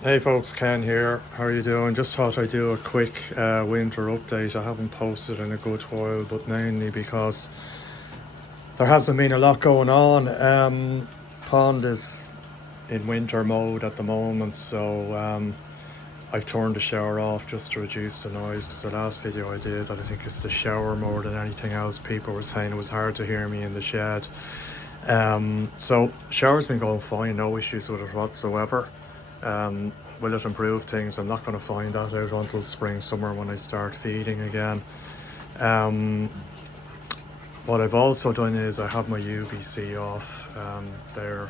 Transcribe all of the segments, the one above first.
Hey folks, Ken here. How are you doing? Just thought I'd do a quick winter update. I haven't posted in a good while, but mainly because there hasn't been a lot going on. Pond is in winter mode at the moment, so I've turned the shower off just to reduce the noise. Because the last video I did, and I think it's the shower more than anything else, people were saying it was hard to hear me in the shed. So shower's been going fine, no issues with it whatsoever. Um, will it improve things? I'm not going to find that out until spring, summer when I start feeding again. Um, what I've also done is I have my UVC off. There,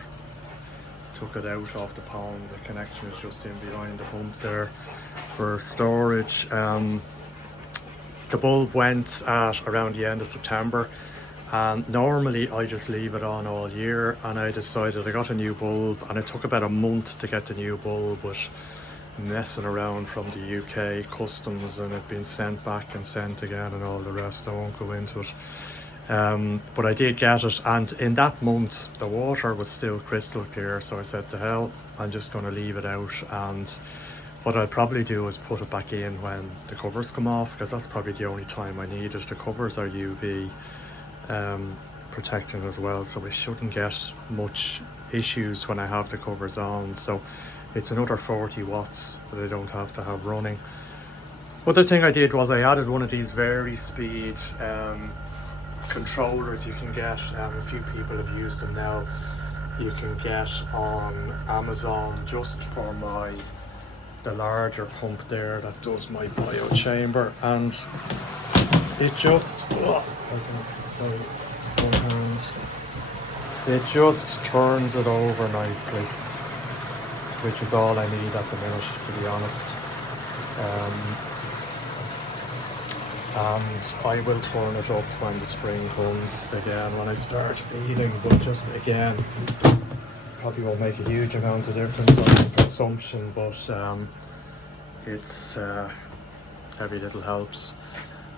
took it out off the pond. The connection is just in behind the pump there for storage. The bulb went at around the end of September, and normally I just leave it on all year, and I decided I got a new bulb, and it took about a month to get the new bulb, but messing around from the UK customs and it being sent back and sent again and all the rest. I won't go into it. But I did get it, and in that month the water was still crystal clear, so I said to hell, I'm just going to leave it out, and what I'll probably do is put it back in when the covers come off, because that's probably the only time I need it. The covers are UV protecting as well, so I shouldn't get much issues when I have the covers on. So it's another 40 watts that I don't have to have running. Other thing I did was I added one of these Vari-Speed controllers you can get. A few people have used them now. You can get on Amazon just for the larger pump there that does my bio chamber, and it just it just turns it over nicely, which is all I need at the minute, to be honest. And I will turn it up when the spring comes again, when I start feeding, but just again, probably won't make a huge amount of difference on the consumption, but it's every little helps.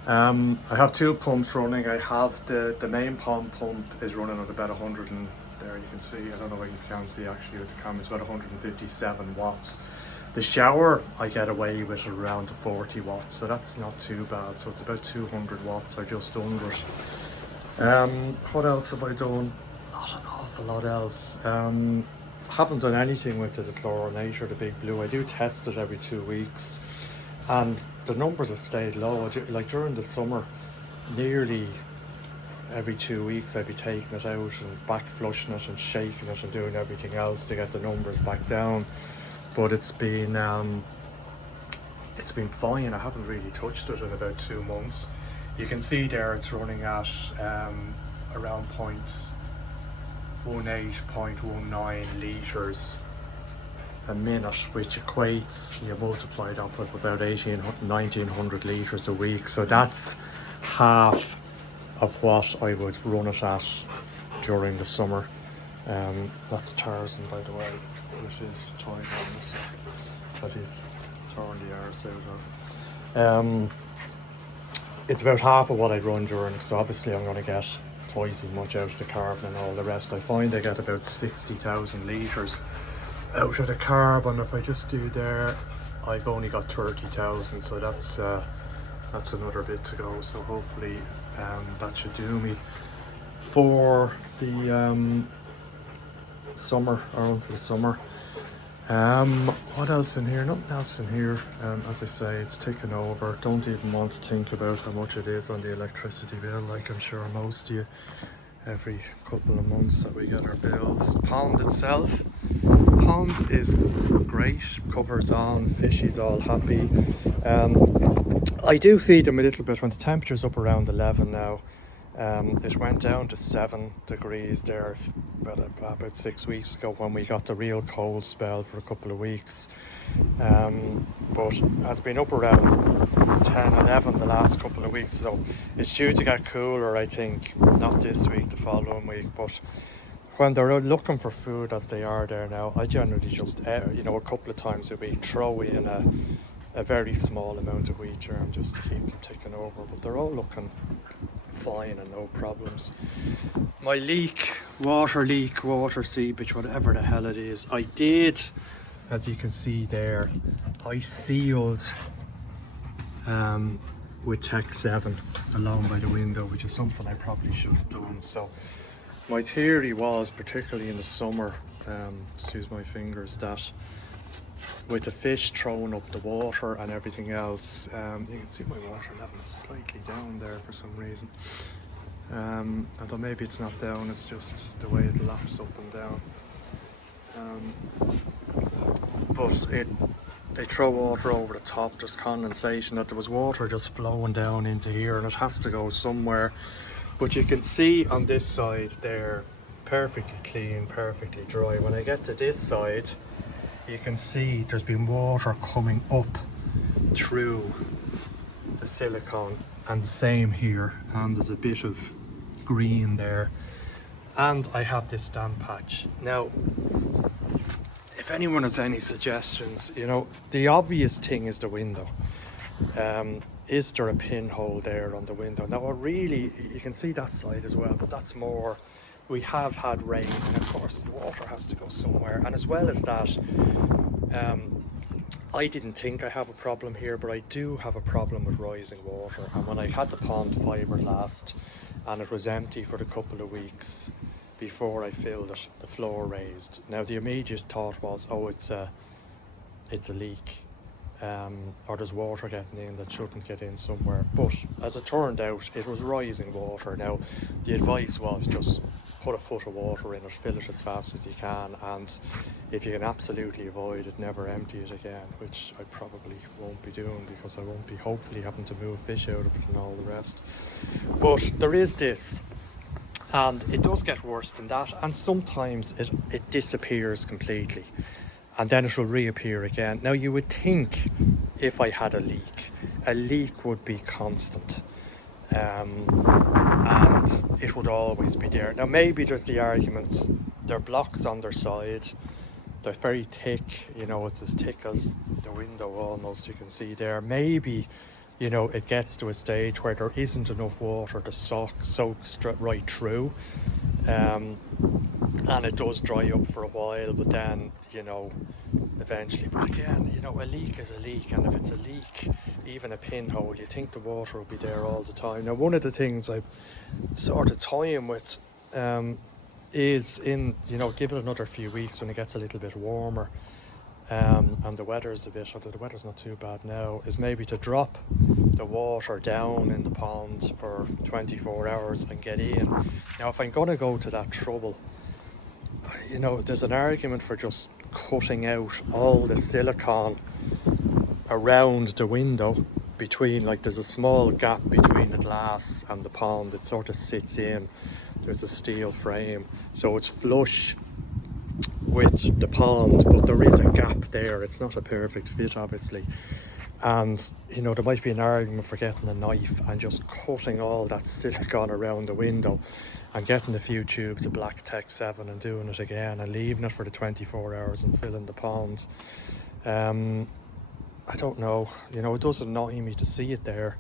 I have two pumps running. I have the main pump is running at about 100, and there you can see, I don't know if you can see actually with the camera, it's about 157 watts. The shower I get away with around 40 watts, so that's not too bad. So it's about 200 watts or just under it. What else have I done? Not an awful lot else. Haven't done anything with the chlorinator, the Big Blue. I do test it every 2 weeks, and the numbers have stayed low. Like during the summer, nearly every 2 weeks I'd be taking it out and back flushing it and shaking it and doing everything else to get the numbers back down. But it's been fine. I haven't really touched it in about 2 months. You can see there it's running at around 0.19 litres a minute, which equates, you multiply that with about 1900 litres a week. So that's half of what I would run it at during the summer. That's Tarzan, by the way, which is toying on this. That is throwing the arse out of. It's about half of what I'd run during, so obviously I'm going to get twice as much out of the carb and all the rest. I find I get about 60,000 litres out of the carb, and if I just do there, I've only got 30,000, so that's another bit to go. So hopefully that should do me for the summer, or for the summer. What else in here? Nothing else in here. As I say, it's taken over. Don't even want to think about how much it is on the electricity bill, like I'm sure most of you, every couple of months that we get our bills. Pond itself, pond is great, covers on, fishy's all happy. I do feed them a little bit when the temperature's up around 11 now. It went down to 7 degrees there about 6 weeks ago when we got the real cold spell for a couple of weeks. But has been up around 10, 11 the last couple of weeks, so it's due to get cooler, I think, not this week, the following week. But when they're looking for food as they are there now, I generally just, a couple of times a week throw in a very small amount of wheat germ just to keep them ticking over, but they're all looking fine and no problems. My water seepage, whatever the hell it is, I did as you can see there, I sealed with Tech 7 along by the window, which is something I probably should have done. So my theory was, particularly in the summer, excuse my fingers, that with the fish throwing up the water and everything else, you can see my water level is slightly down there for some reason. Although maybe it's not down, it's just the way it laps up and down. But they throw water over the top, there's condensation, that there was water just flowing down into here, and it has to go somewhere. But you can see on this side there, perfectly clean, perfectly dry. When I get to this side, you can see there's been water coming up through the silicone, and the same here, and there's a bit of green there, and I have this damp patch. Now, if anyone has any suggestions, you know, the obvious thing is the window. Is there a pinhole there on the window? Now, really, you can see that side as well, but that's more, we have had rain, and of course the water has to go somewhere. And as well as that, I didn't think I have a problem here, but I do have a problem with rising water. And when I had the pond fiberglassed and it was empty for a couple of weeks before I filled it, the floor raised. Now the immediate thought was, oh, it's a leak, or there's water getting in that shouldn't get in somewhere. But as it turned out, it was rising water. Now the advice was just put a foot of water in it, fill it as fast as you can, and if you can absolutely avoid it, never empty it again, which I probably won't be doing because I won't be hopefully having to move fish out of it and all the rest. But there is this, and it does get worse than that, and sometimes it disappears completely and then it will reappear again. Now you would think if I had a leak would be constant, and it would always be there. Now maybe there's the argument, there are blocks on their side, they're very thick, you know, it's as thick as the window almost, you can see there. Maybe, you know, it gets to a stage where there isn't enough water to soak right through, and it does dry up for a while, but then, you know, eventually. But again, you know, a leak is a leak, and if it's a leak, even a pinhole, you think the water will be there all the time. Now, one of the things I've sort of toying with is in, you know, give it another few weeks when it gets a little bit warmer, and the weather's a bit, although the weather's not too bad now, is maybe to drop the water down in the pond for 24 hours and get in. Now, if I'm going to go to that trouble, you know, there's an argument for just cutting out all the silicone around the window between, like, there's a small gap between the glass and the pond. It sort of sits in, there's a steel frame, so it's flush with the pond, but there is a gap there. It's not a perfect fit, obviously, and, you know, there might be an argument for getting a knife and just cutting all that silicone around the window and getting a few tubes of black Tech 7 and doing it again and leaving it for the 24 hours and filling the ponds. I don't know, you know, it does annoy me to see it there,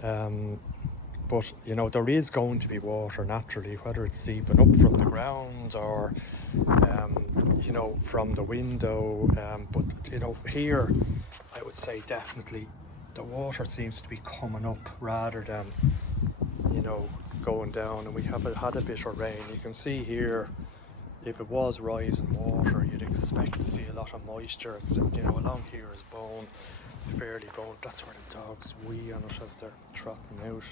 but, you know, there is going to be water naturally, whether it's seeping up from the ground or, you know, from the window, but, you know, here I would say definitely the water seems to be coming up rather than, you know, going down. And we have had a bit of rain. You can see here, if it was rising water, you'd expect to see a lot of moisture, except, you know, along here is bone, fairly bone. That's where the dogs wee on it as they're trotting out.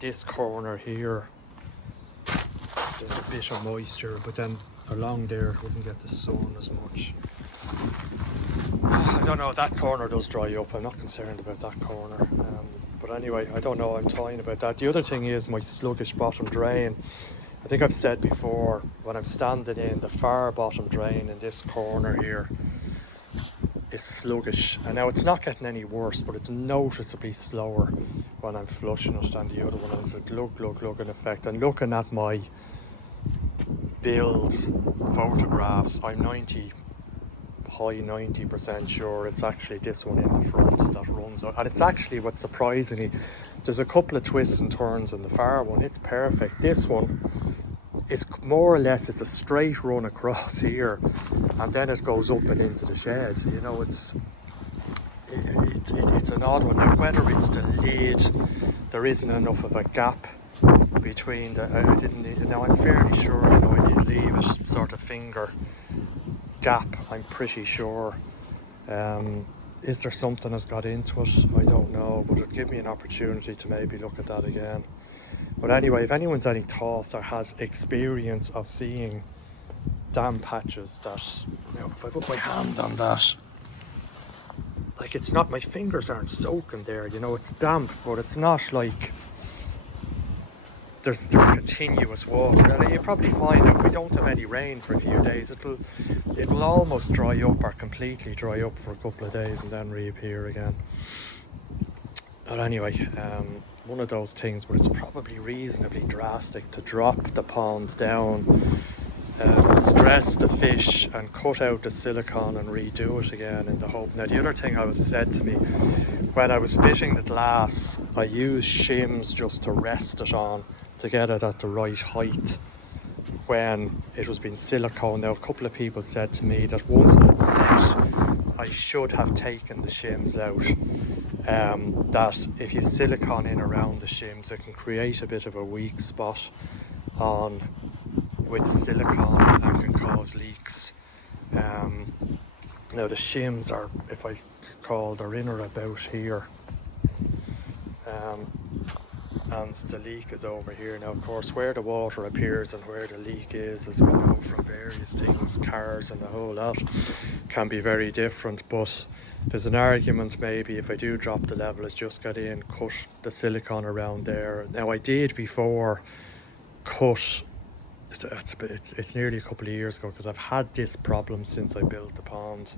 This corner here, there's a bit of moisture, but then along there it wouldn't get the sun as much. I don't know, that corner does dry up. I'm not concerned about that corner, but anyway, I don't know, I'm toying about that. The other thing is my sluggish bottom drain. I think I've said before, when I'm standing in the far bottom drain in this corner here, is sluggish, and now it's not getting any worse, but it's noticeably slower when I'm flushing it than the other one. It's a glug in effect. And looking at my build photographs, I'm high 90% sure it's actually this one in the front that runs out. And it's actually, what's surprising me, there's a couple of twists and turns in the far one, it's perfect. This one it's more or less, it's a straight run across here, and then it goes up and into the shed. You know, it's an odd one. Now, whether it's the lid, there isn't enough of a gap between the, I didn't need, now I'm fairly sure, you know, I did leave it sort of finger gap, I'm pretty sure. Is there something that's got into it? I don't know, but it'd give me an opportunity to maybe look at that again. But anyway, if anyone's any thoughts or has experience of seeing damp patches that, you know, if I put my hand on that, like, it's not, my fingers aren't soaking there, you know, it's damp, but it's not like there's continuous water. And you probably find that if we don't have any rain for a few days, it will almost dry up or completely dry up for a couple of days and then reappear again. But anyway, one of those things where it's probably reasonably drastic to drop the pond down, stress the fish and cut out the silicone and redo it again in the hope. Now, the other thing I was said to me, when I was fishing the glass, I used shims just to rest it on to get it at the right height when it was being silicone. Now, a couple of people said to me that once it's set, I should have taken the shims out. That if you silicone in around the shims, it can create a bit of a weak spot on with the silicone and can cause leaks. Now the shims are, if I recall, they're in or about here, and the leak is over here. Now, of course, where the water appears and where the leak is, as we know from various things, cars and a whole lot, can be very different. But there's an argument maybe if I do drop the level, it's just got in, cut the silicone around there. Now, I did before cut, it's nearly a couple of years ago, because I've had this problem since I built the pond.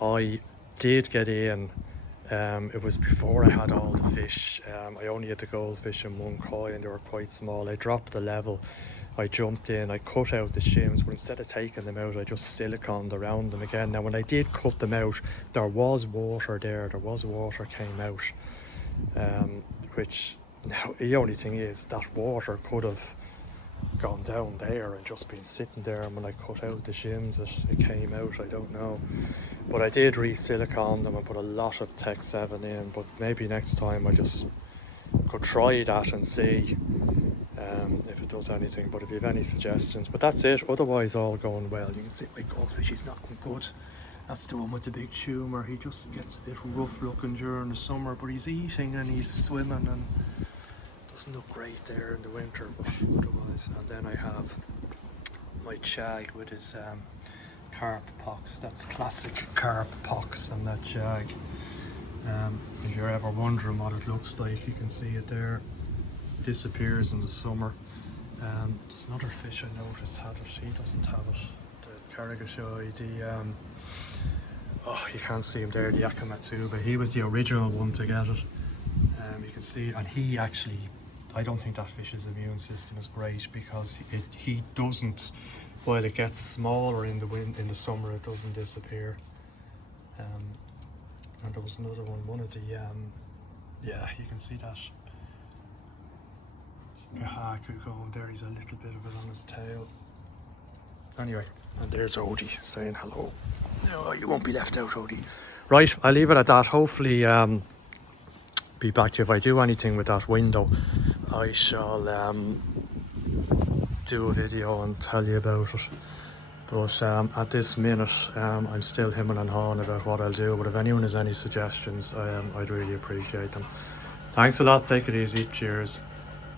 I did get in, it was before I had all the fish. I only had the goldfish and one koi and they were quite small. I dropped the level, I jumped in, I cut out the shims, but instead of taking them out, I just siliconed around them again. Now, when I did cut them out, there was water there, water came out, which, now the only thing is that water could have gone down there and just been sitting there, and when I cut out the shims it came out, I don't know. But I did re-silicone them and put a lot of Tech 7 in, but maybe next time I just could try that and see if it does anything. But if you have any suggestions, but that's it, otherwise all going well. You can see my goldfish, he's not good. That's the one with the big tumour. He just gets a bit rough looking during the summer, but he's eating and he's swimming and doesn't look great there in the winter, but otherwise. And then I have my shag with his carp pox. That's classic carp pox on that shag. If you're ever wondering what it looks like, you can see it there. Disappears in the summer. There's another fish I noticed had it. He doesn't have it. The Karagashoi, oh, you can't see him there, the Akamatsuba. He was the original one to get it. You can see, and he actually, I don't think that fish's immune system is great, because he doesn't, while it gets smaller in the summer, it doesn't disappear. And there was another one of the, yeah, you can see that Kahaku going there. He's a little bit of it on his tail. Anyway, and there's Odie saying hello. No, you won't be left out, Odie. Right, I'll leave it at that. Hopefully be back to you. If I do anything with that window, I shall do a video and tell you about it. But at this minute, I'm still hemming and hawing about what I'll do. But if anyone has any suggestions, I'd really appreciate them. Thanks a lot. Take it easy. Cheers.